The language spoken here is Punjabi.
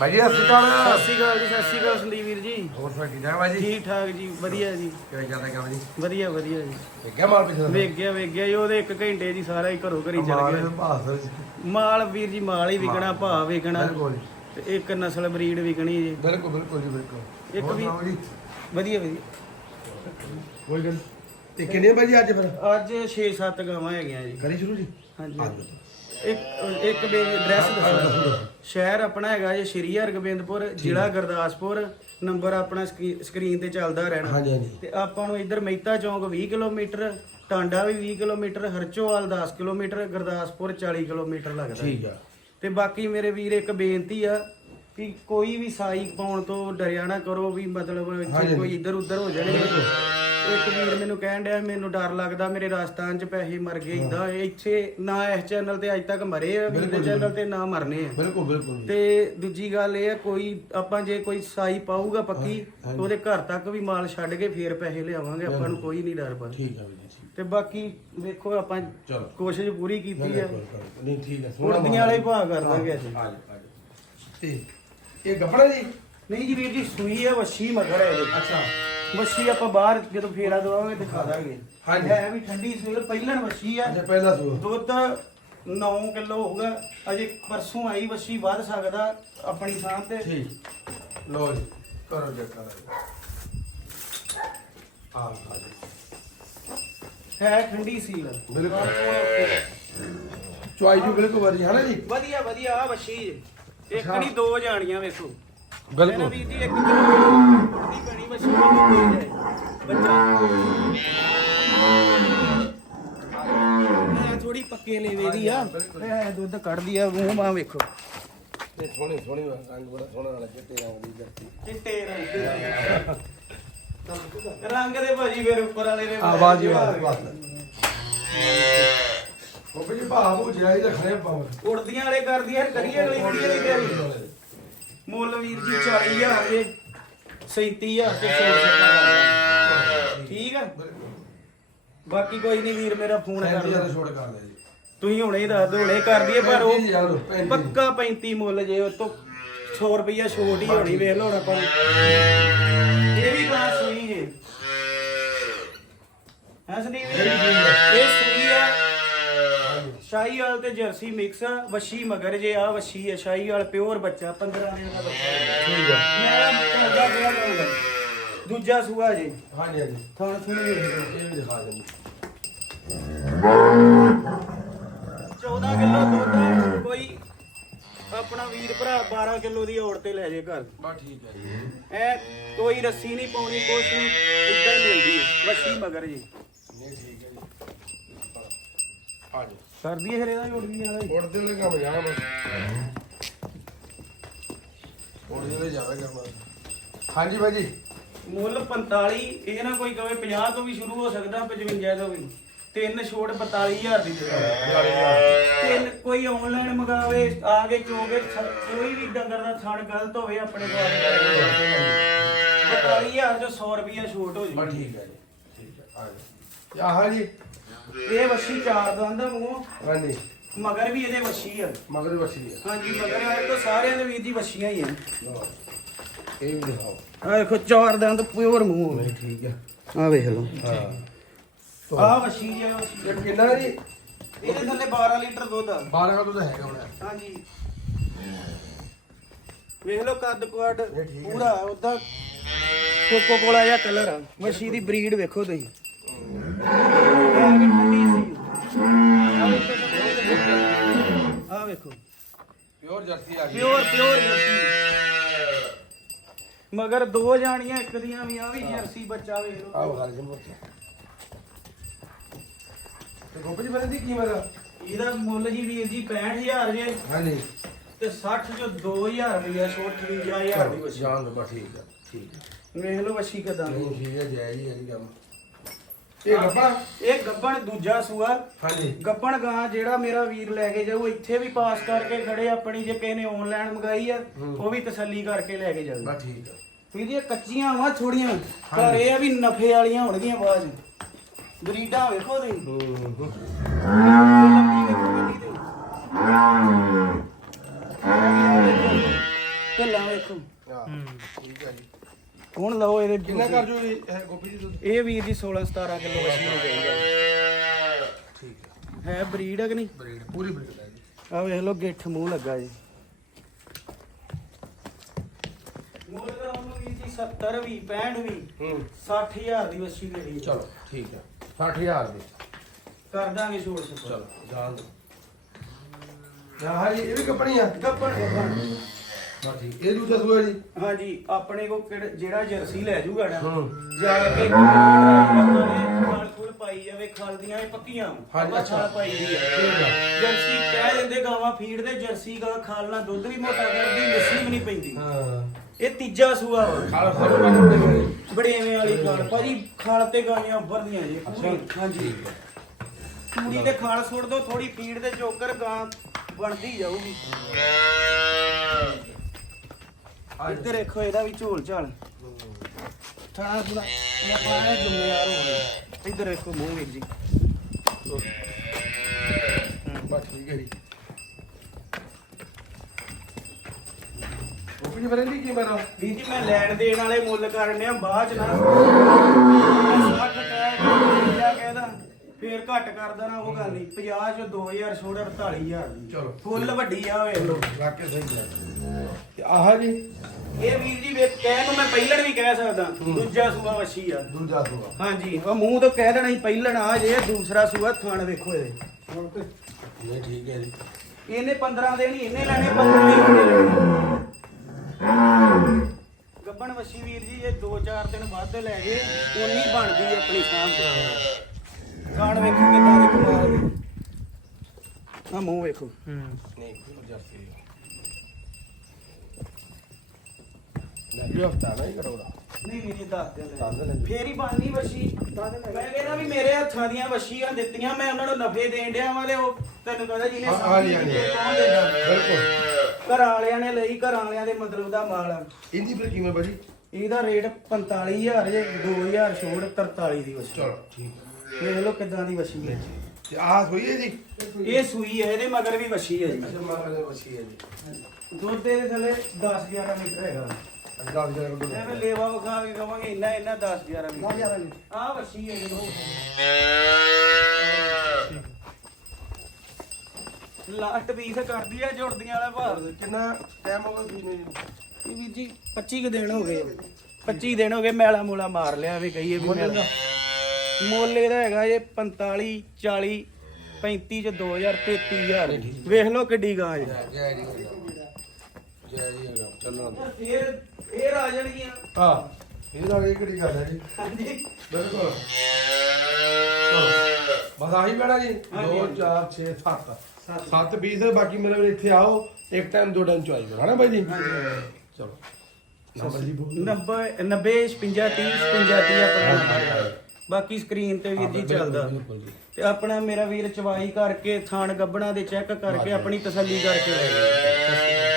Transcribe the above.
ਭਾਜੀ ਸਤਿ ਸ਼੍ਰੀ ਅਕਾਲ। ਸਤਿ ਸ਼੍ਰੀ ਅਕਾਲ ਜੀ ਸਤਿ ਸ਼੍ਰੀ ਅਕਾਲ ਸੰਦੀਪ ਵੀਰ ਜੀ। ਹੋਰ ਸਭ ਠੀਕ ਠਾਕ ਭਾਜੀ ਠੀਕ ਠਾਕ ਜੀ ਵਧੀਆ ਜੀ। ਕਿਵੇਂ ਚੱਲਦਾ ਕੰਮ ਜੀ? ਵਧੀਆ ਵਧੀਆ ਜੀ। ਵੇਖਿਆ ਮਾਲ ਪਿੱਛੇ? ਵੇਖ ਗਿਆ ਵੇਖ ਗਿਆ ਜੀ ਉਹਦੇ ਇੱਕ ਘੰਟੇ ਜੀ ਸਾਰਾ ਹੀ ਘਰੋਂ ਘਰੀ ਚਲ ਗਿਆ। ਭਾਸਰ ਮਾਲ ਵੀਰ ਜੀ ਮਾਲ ਹੀ ਵਿਕਣਾ ਭਾਅ ਵਿਕਣਾ। ਬਿਲਕੁਲ ਤੇ ਇੱਕ ਨਸਲ ਬਰੀਡ ਵਿਕਣੀ ਜੀ। ਬਿਲਕੁਲ ਬਿਲਕੁਲ ਜੀ ਬਿਲਕੁਲ। ਇੱਕ ਹੋਰ ਵੀ- ਸੁਣਾਓ ਜੀ? ਵਧੀਆ ਵਧੀਆ। ਕੋਈ ਗੱਲ ਤੇ ਕਿੰਨੇ ਭਾਜੀ ਅੱਜ ਫਿਰ? ਅੱਜ 6-7 ਗਾਵਾਂ ਹੈਗੀਆਂ ਜੀ। ਕਰੀ ਸ਼ੁਰੂ ਜੀ? ਹਾਂਜੀ। ਇੱਕ ਇੱਕ ਦੇ ਐਡਰੈਸ ਦੱਸੋ। ਸ਼ਹਿਰ ਆਪਣਾ ਹੈਗਾ ਜੀ ਸ਼੍ਰੀ ਹਰਗੋਬਿੰਦਪੁਰ ਜ਼ਿਲ੍ਹਾ ਗੁਰਦਾਸਪੁਰ। ਨੰਬਰ ਆਪਣਾ ਸਕਰੀ- ਸਕਰੀਨ ਤੇ ਚੱਲਦਾ ਰਹਿਣਾ। ਹਾਂਜੀ ਹਾਂਜੀ। ਤੇ ਆਪਾਂ ਨੂੰ ਇੱਧਰ ਮਹਿਤਾ ਚੌਂਕ 20 ਕਿਲੋਮੀਟਰ ਟਾਂਡਾ ਵੀ 20 kilometre Harchowal 10 kilometre Gurdaspur 40 kilometre ਲੱਗਦਾ। ਠੀਕ ਆ। ਤੇ ਬਾਕੀ ਮੇਰੇ ਵੀਰ ਇੱਕ ਬੇਨਤੀ ਆ ਕਿ ਕੋਈ ਵੀ ਸਾਈ ਪਾਉਣ ਤੋਂ ਡਰਿਆ ਨਾ ਕਰੋ ਵੀ ਮਤਲਬ। ਕੋਈ ਇੱਧਰ ਉੱਧਰ ਹੋ ਜਾਣਗੇ ਇੱਕ ਵੀਰ ਮੈਨੂੰ ਕਹਿਣ ਡਿਆ ਮੈਨੂੰ ਡਰ ਲੱਗਦਾ ਮੇਰੇ ਰਾਜਸਥਾਨ 'ਚ ਪੈਸੇ ਮਰ ਗਏ ਇਦਾਂ ਇੱਥੇ ਨਾ ਇਸ ਚੈਨਲ ਤੇ ਅੱਜ ਤੱਕ ਮਰੇ ਆ ਵੀਰ ਦੇ ਚੈਨਲ ਤੇ ਨਾ ਮਰਨੇ ਆ। ਬਿਲਕੁਲ ਬਿਲਕੁਲ ਤੇ ਦੂਜੀ ਗੱਲ ਇਹ ਆ ਕੋਈ ਆਪਾਂ ਜੇ ਕੋਈ ਸਾਈ ਪਾਊਗਾ ਪੱਕੀ ਤਾਂ ਉਹਦੇ ਘਰ ਤੱਕ ਵੀ ਮਾਲ ਛੱਡ ਕੇ ਫੇਰ ਪੈਸੇ ਲਿਆਵਾਂਗੇ ਆਪਾਂ ਨੂੰ ਕੋਈ ਨਹੀਂ ਡਰ ਪਾ ਠੀਕ ਆ ਜੀ। ਠੀਕ ਤੇ ਬਾਕੀ ਵੇਖੋ ਆਪਾਂ ਚਲੋ। ਕੋਸ਼ਿਸ਼ ਪੂਰੀ ਕੀਤੀ ਆ। ਨਹੀਂ ਠੀਕ ਆ ਸੋਹਣਾ ਉੜਦੀਆਂ ਵਾਲੇ ਭਾਅ ਕਰ ਦਾਂਗੇ ਅਸੀਂ ਆ ਜਾ ਆ ਜਾ ਤੇ ਇਹ ਗੱਪੜਾ ਜੀ? ਨਹੀਂ ਜੀ ਵੀਰ ਜੀ ਸੂਈ ਹੈ ਵੱਛੀ ਮਗਰ ਹੈ ਇਹਦੇ। ਅੱਛਾ। ਵੱਛੀ ਆਪਾਂ ਬਾਹਰ ਜਦੋਂ ਫੇਰਾ ਦਵਾਵਾਂਗੇ ਦਿਖਾ ਦਾਂਗੇ। ਹਾਂਜੀ। ਹੈ ਵੀ ਠੰਡੀ ਸੂਈ ਪਹਿਲਣ ਵੱਛੀ ਆ। ਅੱਛਾ ਪਹਿਲਾ ਸੂ ਦੁੱਧ 9 ਕਿਲੋ ਹੋਊਗਾ। ਅਜੇ ਪਰਸੋਂ ਆਈ ਵੱਛੀ ਵੱਧ ਸਕਦਾ ਆਪਣੀ ਸਾਹ ਤੇ। ਠੀਕ। ਲੋ ਜੀ ਕਰੋ ਜੀ ਕਰੋ ਆ ਆ ਜੀ। ਹੈ ਠੰਡੀ ਸੀਲ। ਬਿਲਕੁਲ। ਚੁਆਈ ਜੀ ਬਿਲਕੁਲ ਵਧੀਆ ਹੈ ਨਾ ਜੀ? ਵਧੀਆ ਵਧੀਆ ਆ ਜੇ। ਇੱਕ ਅੱਛਾ। ਨਹੀਂ ਦੋ ਜਾਣੀਆਂ ਵੇਖੋ। ਬਿਲਕੁਲ। ਵੀਰ ਜੀ ਇੱਕ ਕਿਲੋ ਕੁੱਤੀ ਬਣੀ ਵੱਛੀ ਦੀ ਜਾਏ ਬੱਚਾ ਥੋੜੀ ਪੱਕੇ ਲੇਵੇ ਦੀ ਆ। ਇਹ ਦੁੱਧ ਕੱਢਦੀ ਆ ਮੂੰਹ ਮਾਂ ਵੇਖੋ। ਤੇ ਸੋਹਣੀ ਸੋਹਣੀ ਰੰਗ ਬੜਾ ਸੋਹਣਾ ਵਾਲਾ ਚਿੱਟੇ ਰੰਗ ਦੀ ਜਰਸੀ ਚਿੱਟੇ ਰੰਗ ਦੇ। ਰੰਗ ਦੇ ਭਾਜੀ ਮੇਰੇ ਉੱਪਰ ਵਾਲੇ ਨੇ ਆਵਾਜ਼ ਹੀ ਆਵਾਜ਼ ਬਸ ਉਹ ਵੀ ਭਾਵ ਹੋ ਹੀ ਰੱਖਣੇ ਪਾਵਰ ਉੜਦੀਆਂ ਵਾਲੇ ਕਰਦੀਆਂ ਕਰੀਏ ਅਗਲੀ ਵੀਡੀਓ ਦੀ ਤਿਆਰੀ ਮੁੱਲ ਵੀਰ ਜੀ 40000 ਦੇ 37000 ਤੇ 100 ਸਕਦਾ ਠੀਕ ਆ ਬਾਕੀ ਕੋਈ ਨਹੀਂ ਵੀਰ ਮੇਰਾ ਫੋਨ ਕਰ ਲਓ ਛੋੜ ਕਰ ਲਿਆ ਜੀ ਤੁਸੀਂ ਹੁਣੇ ਹੀ ਦੱਸ ਦਿਓ ਹੁਣੇ ਕਰ ਦਈਏ ਪਰ ਉਹ। ਪੱਕਾ 35 ਮੁੱਲ ਜੇ ਉਹ ਤੋਂ 100 ਰੁਪਈਆ ਛੋਟ ਹੀ ਹੋਣੀ ਵੇਖ ਲਓ ਹੁਣ ਆਪਾਂ। ਇਹ ਵੀ ਗਾਂ ਸੂਈ ਜੇ ਹੈ ਸੰਦੀਪ ਜੀ? ਇਹ ਵਾਲ ਤੇ ਜਰਸੀ ਮਿਕਸ ਆ ਵਸ਼ੀ ਮਗਰ ਜੇ ਆ ਵਸ਼ੀ ਆ ਸ਼ਾਹੀ ਵਾਲ ਪਿਓਰ ਬੱਚਾ 15 ਦਿਨ ਦਾ ਬੱਚਾ। ਠੀਕ ਆ। ਮੇਰਾ ਮੁੰਡਾ ਕਿਹੜਾ ਲਊਗਾ? ਦੂਜਾ ਸੂਆ ਜੀ। ਹਾਂਜੀ ਹਾਂਜੀ। ਥਾਣ ਥੂਣ ਵੇਖ ਲਓ ਇਹ ਵੀ ਦਿਖਾ ਦਿੰਦੇ 14 ਕਿਲੋ ਦੁੱਧ ਕੋਈ ਆਪਣਾ ਵੀਰ ਭਰਾ 12 ਕਿਲੋ ਦੀ ਔੜ ਤੇ ਲੈ ਜੇ ਘਰ। ਬਸ ਠੀਕ ਹੈ ਜੀ। ਐ ਕੋਈ ਰੱਸੀ ਨਹੀਂ ਪਾਉਣੀ ਕੁਛ ਨਹੀਂ ਇਦਾਂ ਹੀ ਮਿਲਦੀ ਹੈ ਵਸ਼ੀ ਮਗਰ ਜੀ। ਨਹੀਂ ਠੀਕ ਹੈ ਜੀ। ਹਾਂਜੀ ਕਰਦੀ ਹੈ ਹਰੇ ਦਾ ਉੜ ਗਈ ਵਾਲਾ ਉੜਦੇ ਵਾਲੇ ਕੰਮ ਜਾਣਾ ਬਸ। ਉੜਦੇ ਵਾਲੇ ਜਾਵੇ ਕੰਮ ਹਾਂਜੀ ਭਾਜੀ। ਮੁੱਲ 45 ਇਹ ਨਾ ਕੋਈ ਕਵੇ 50 ਤੋਂ ਵੀ ਸ਼ੁਰੂ ਹੋ ਸਕਦਾ 55 ਤੋਂ ਵੀ। ਤਿੰਨ ਛੋਟ 42000 ਦੀ। ਤਿੰਨ ਕੋਈ ਆਨਲਾਈਨ ਮੰਗਾਵੇ ਆ ਕੇ ਚੋਗੇ ਕੋਈ ਵੀ ਡੰਗਰ ਦਾ ਥਣ ਗਲਤ ਹੋਵੇ ਆਪਣੇ ਕੋਲ 42000 ਚੋਂ 100 ਰੁਪਿਆ ਛੋਟ ਹੋ ਬਸ ਜੀ ਠੀਕ ਹੈ ਜੀ। ਠੀਕ ਹੈ ਆ ਜੀ ਆਹ ਜੀ ਇਹ ਵੱਛੀ ਚਾਰ ਦੰਦ ਆ ਮੂੰਹ। ਹਾਂਜੀ। ਮਗਰ ਵੀ ਇਹਦੇ ਵੱਛੀ ਆ। ਮਗਰ ਵਸੀ ਹੈ ਹਾਂਜੀ ਮਗਰ ਵਾਲੇ ਤੋਂ ਸਾਰਿਆਂ ਦੇ ਵੀਰ ਜੀ ਵੱਛੀਆਂ ਹੀ ਆ। ਲਓ ਇਹ ਵੀ ਦਿਖਾਓ। ਆ ਦੇਖੋ ਚਾਰ ਦੰਦ ਪਿਓਰ ਮੂੰਹ ਨਹੀਂ ਠੀਕ ਹੈ ਆ ਵੇਖ ਲਓ। ਹਾਂ। ਆ ਵੱਛੀ ਆ ਵੱਛੀ। ਇਹ ਕਿੰਨਾ ਹੈ ਜੀ? ਇਹਦੇ ਥੱਲੇ 12 ਲੀਟਰ ਦੁੱਧ ਆ। 12 ਦਾ ਤਾਂ ਹੈਗਾ ਹੁਣ। ਹਾਂਜੀ। ਵੇਖ ਲਓ ਕੱਦ ਕੁਆਡ ਇਹ ਠੀਕ ਹੈ। ਪੂਰਾ ਉਹਦਾ ਕੋਕੋ ਕੋਲਾ ਜਿਹਾ ਕਲਰ ਆ। ਮੱਛੀ ਦੀ ਬਰੀਡ ਵੇਖੋ ਤੁਸੀਂ। ਵੇਖੋ ਪਿਓਰ ਜਰਸੀ ਆ ਗਈ। ਪਿਓਰ ਪਿਓਰ ਮਗਰ ਦੋ ਜਾਣੀਆਂ ਇੱਕ ਦੀਆਂ ਵੀ ਆ ਵੀ ਜਰਸੀ ਬੱਚਾ ਵੇਖ ਲਓ। ਆਹ ਵਿਖਾ ਜੰਬਰ ਤੇ ਗੋਪੀ ਜੀ ਦੀ ਕੀਮਤ ਇਹਦਾ ਮੁੱਲ ਜੀ ਵੀਰ ਜੀ 65000 ਜੇ ਹਾਂਜੀ। ਤੇ 60 ਚੋਂ 2000 ਰੁਪਇਆ ਛੋਟ 55000 ਦੀ ਜਾਨ ਬਸ ਠੀਕ ਹੈ ਠੀਕ ਹੈ ਵੇਖ ਲਓ ਵਛੀ ਕਦਾਂ ਨਹੀਂ ਠੀਕ ਹੈ ਜੈ ਜੀ ਕੰਮ। ਇਹ ਗੱਪਾ ਇਹ ਗੱਬਣ ਦੂਜਾ ਸੂਆ। ਹਾਂਜੀ। ਗੱਬਣ ਗਾਂ ਜਿਹੜਾ ਮੇਰਾ ਵੀਰ ਲੈ ਕੇ ਜਾਊ ਇੱਥੇ ਵੀ ਪਾਸ ਕਰਕੇ ਖੜੇ ਆਪਣੀ ਜੇ ਕਿਸੇ ਨੇ ਆਨਲਾਈਨ ਮੰਗਾਈ ਆ ਉਹ ਵੀ ਤਸੱਲੀ ਕਰਕੇ ਲੈ ਕੇ ਜਾਊ। ਬਸ ਠੀਕ ਹੈ ਵੀਰ ਜੀ ਇਹ ਕੱਚੀਆਂ ਵਾ ਥੋੜੀਆਂ ਪਰ ਇਹ ਆ ਵੀ ਨਫੇ ਵਾਲੀਆਂ ਹੋਣਗੀਆਂ ਬਾਅਦ ਚ। ਬਰੀਡਾਂ ਵੇਖੋ ਤੁਸੀਂ। ਹੂੰ ਲੰਬੀ ਵੇਖੋ ਕਿੰਨੀ ਤੇ। ਢੱਲਾਂ ਵੇਖੋ। ਹਾਂ ਠੀਕ ਹੈ ਜੀ। ਹੁਣ ਲਓ ਇਹਦੇ ਕਿੰਨਾ ਕਰ ਜੂ ਗੋਪੀ ਜੀ ਦੁੱਧ? ਇਹ ਵੀਰ ਜੀ 16 17 ਕਿਲੋ ਵਛੀ ਹੋ ਜਾਏਗਾ ਠੀਕ ਹੈ ਹੈ ਬਰੀਡ ਹੈ ਕਿ ਨਹੀਂ? ਬਰੀਡ ਪੂਰੀ ਬਰੀਡ ਹੈ ਜੀ। ਆ ਵੇਖ ਲਓ ਗਿੱਠ ਮੂੰਹ ਲੱਗਾ ਜੀ। ਮੁੱਲ ਕਰਾਉਣ ਨੂੰ ਜੀ 70 ਵੀ 65 ਵੀ ਹੂੰ। 60000 ਦੀ ਦੇਣੀ ਹੈ। ਚਲੋ ਠੀਕ ਹੈ 60000 ਦੀ। ਕਰ ਦਾਂਗੇ ਛੋੜ ਛੋੜ। ਚਲੋ ਜਾਣ ਦੋ ਹਾਂ ਜੀ ਇਹ ਵੀ ਕੱਪਣੀ ਆ ਗੱਪਣ ਗੱਪਣ ਹਾਂ ਠੀਕ ਇਹ ਦੂਜਾ ਸੂਆ ਜੀ। ਹਾਂਜੀ ਆਪਣੇ ਕੋ ਕਿਹੜਾ- ਜਿਹੜਾ ਜਰਸੀ ਲੈ ਜੂਗਾ ਨਾ ਹੂੰ। ਜਾ ਕੇ ਖਾਲ ਖੁਲ ਪਾਈ ਜਾਵੇ ਖਲ ਦੀਆਂ ਇਹ ਪੱਕੀਆਂ। ਹਾਂਜੀ, ਆਪਾਂ ਅੱਛਾ। ਛਾਲ ਪਾਈ ਦੀ ਠੀਕ ਹੈ ਆ। ਜਰਸੀ ਕਹਿ ਦਿੰਦੇ ਗਾਵਾਂ ਫੀਡ ਦੇ ਜਰਸੀ ਗਾਂ ਖਾਲ ਨਾਲ ਦੁੱਧ ਵੀ ਮੋਟਾ ਕਰਦੀ ਲੱਸੀ ਵੀ ਨਹੀਂ ਪੈਂਦੀ। ਹਾਂ। ਇਹ ਤੀਜਾ ਸੂਆ ਵਾ। ਖਾਲ ਖਾਲ ਪਾਣੀ ਬੜੇ ਬੜੇ ਬੜੇਵੇਂ ਵਾਲੀ ਖਾਲ। ਭਾਜੀ ਖਾਲ ਤੇ ਗਾਈਆਂ ਉੱਭਰਦੀਆਂ ਜੀ ਪੂਰੀ। ਹਾਂਜੀ। ਪੂਰੀ ਤੇ ਖਾਲ ਸੁੱਟ ਦੋ ਥੋੜੀ ਫੀਡ ਦੇ ਚੋਕਰ ਗਾਂ ਬਣਦੀ ਜਾਊਗੀ। ਇੱਧਰ ਦੇਖੋ ਇਹਦਾ ਵੀ ਝੋਲ ਝਾਲ। ਥਾਣਾ ਥੋੜਾ ਆਪਾਂ ਜ਼ਿੰਮੇਵਾਰ ਹੋ ਗਏ। ਇੱਧਰ ਦੇਖੋ ਮੂੰਹ ਵੀਰ ਜੀ। ਬਸ ਠੀਕ ਹੈ ਜੀ। ਗੋਪੀ ਜੀ ਬਰੇਂਦੀ ਕੀ ਮੇਰਾ ਵੀਰ ਜੀ ਮੈਂ ਲੈਣ ਦੇਣ ਵਾਲੇ ਮੁੱਲ ਕਰਨ ਡਿਆ ਬਾਅਦ ਚ ਨਾ 60 ਕਹਿ ਜਾਂ ਕਹਿਦਾ ਫੇਰ ਘੱਟ ਕਰ ਦੇਣਾ ਉਹ ਗੱਲ ਨਹੀਂ। 50 ਚ 2000 ਛੋੜ 48000 ਦੀ। ਚਲੋ। ਫੁੱਲ ਵੱਡੀ ਆ ਵੇਖ ਲਓ ਰੱਖ ਕੇ ਸਹੀ ਲੈ ਤੇ ਆਹ ਜੀ। ਇਹ ਵੀਰ ਜੀ ਵੇਖ ਕਹਿ ਨੂੰ ਮੈਂ ਪਹਿਲਣ ਵੀ ਕਹਿ ਸਕਦਾ। ਦੂਜਾ ਸੂਆ ਵੱਛੀ ਆ। ਦੂਜਾ ਸੂਆ। ਹਾਂਜੀ ਉਹ ਮੂੰਹ ਤੋਂ ਕਹਿ ਦੇਣਾ ਸੀ ਪਹਿਲਣ ਆ ਜੇ ਦੂਸਰਾ ਸੂਆ ਥਣ ਵੇਖੋ ਇਹਦੇ। ਨਹੀਂ ਠੀਕ ਹੈ ਜੀ। ਇਹਨੇ 15 ਦੇਣੀ ਇਹਨੇ ਲੈਣੇ 15 ਹੀ ਉਹਨੇ ਲੈਣੇ ਗੱਬਣ ਵਸ਼ੀ ਵੀਰ ਜੀ ਇਹ 2-4 ਦਿਨ ਵੱਧ ਲੈ ਗਏ ਉਨੀ ਬਣਦੀ ਹੈ ਆਪਣੀ ਸਾਂਭ। ਤੇ ਖਾਣ ਵੇਖੋ ਕਿੱਦਾਂ ਦੇ ਕਮਾਲ ਦੇ ਆ ਮੂੰਹ ਵੇਖੋ। ਨਹੀਂ ਇਹ ਜਰਸੀ ਨਾ ਇਹ ਹਫਤਾ ਨਹੀਂ ਕਰੋੜਾ ਨਹੀਂ ਵੀਰ ਜੀ ਦੱਸ ਦੱਸ ਦਿੰਦੇ ਦਿੰਦੇ। ਫੇਰ ਹੀ ਬਣਨੀ ਵਸ਼ੀ ਮੈਂ ਕਹਿੰਦਾ ਵੀ ਮੇਰੇ ਹੱਥਾਂ ਦੀਆਂ ਵਸ਼ੀਆਂ ਦਿੱਤੀਆਂ ਮੈਂ ਉਹਨਾਂ ਨੂੰ ਨਫੇ ਦੇਣ ਡਿਆ ਵਾਲੇ ਉਹ ਤੈਨੂੰ ਕਹਿੰਦਾ ਜਿਹਨੇ ਹਾਂ, ਹਾਂ ਜੀ, ਹਾਂ ਜੀ। ਕੌਣ ਦੇਦਾ ਬਿਲਕੁਲ। ਘਰ ਵਾਲਿਆਂ ਨੇ ਲਈ ਘਰ ਵਾਲਿਆਂ ਦੇ ਮਤਲਬ ਦਾ ਮਾਲ ਫਿਰ ਬਜੀ ਇਹਦਾ ਰੇਟ 45000 ਜੇ 2000 ਛੋੜ 43 ਦੀ ਵਸ਼ੀ ਚਲੋ ਠੀਕ ਵੇਖ ਲਓ ਕਿਦਾਂ ਦੀ ਵਸ਼ੀ ਹੈ ਤੇ ਆਹ ਸੋਈ ਹੈ ਜੀ? ਇਹ ਸੂਈ ਹੈ ਇਹਦੇ ਮਗਰ ਵੀ ਵਸ਼ੀ ਹੈ ਜੀ। ਅੱਛਾ ਮਾਰੇ ਵਸੀ ਹੈ ਜੀ। ਦੁੱਧ ਦੇ ਥੱਲੇ 10 11 ਲੀਟਰ ਹੈਗਾ। ਅੰਦਾਜ਼ ਜਰਾ ਕੋਲ ਐਵੇਂ ਲੇਵਾ ਵਿਖਾ ਕੇ ਕਵਾਂਗੇ ਇੰਨਾ ਇੰਨਾ 10 11 ਲੀਟਰ। ਆਹ ਵਸ਼ੀ ਹੈ ਜਦੋਂ ਲਾਸਟ ਪੀਸ ਕਰਦੀ ਹੈ ਜੁੜਦੀਆਂ ਵਾਲਾ ਭਾਰ। ਕਿੰਨਾ ਟਾਈਮ ਹੋ ਗਿਆ ਤੁਸੀਂ ਨੇ ਇਹ ਵੀਰ ਜੀ 25 ਕੁ ਦਿਨ ਹੋ ਗਏ। 25 ਦਿਨ ਹੋ ਗਏ ਮੈਲਾ ਮੂਲਾ ਮਾਰ ਲਿਆ ਵੀ ਕਹੀਏ ਵੀ ਮੈਲਾ ਮੁੱਲ ਇਹਦਾ ਹੈਗਾ ਜੇ 45 40 35 ਚ 2000 33000 ਵੇਖ ਲਓ ਕਿੱਡੀ ਗਾਂ ਜੈ ਜੀ ਜੈ ਜੀ ਚੱਲੋ। ਫੇਰ ਫੇਰ ਆ ਜਾਣਗੀਆਂ। ਹਾਂ। ਇਹ ਤਾਂ ਇਹ ਕਿਹੜੀ ਗੱਲ ਹੈ ਜੀ। ਹਾਂਜੀ। ਬਿਲਕੁਲ। ਬਸ ਆਹੀ ਬੈਣਾ ਜੀ। ਹਾਂਜੀ, 2 4 6 7 7 ਪੀਸ ਬਾਕੀ ਮੇਰੇ ਕੋਲ ਇੱਥੇ ਆਓ। ਇੱਕ ਟਾਈਮ ਦੋ ਟਾਈਮ ਚੁਆਈ ਕਰੋ। ਹਨਾ ਬਾਈ ਜੀ? ਚਲੋ। ਨੰਬਰ ਜੀ ਬੋਲ। 90 90 56 30 56 30 ਆਪਣਾ। ਬਾਕੀ ਸਕਰੀਨ ਤੇ ਵੀਰ ਜੀ ਚੱਲਦਾ। ਤੇ ਆਪਣਾ ਮੇਰਾ ਵੀਰ ਚਵਾਈ ਕਰਕੇ ਥਾਣ ਗੱਬਣਾ ਦੇ ਚੈੱਕ ਕਰਕੇ ਆਪਣੀ ਤਸੱਲੀ ਕਰਕੇ ਲੈ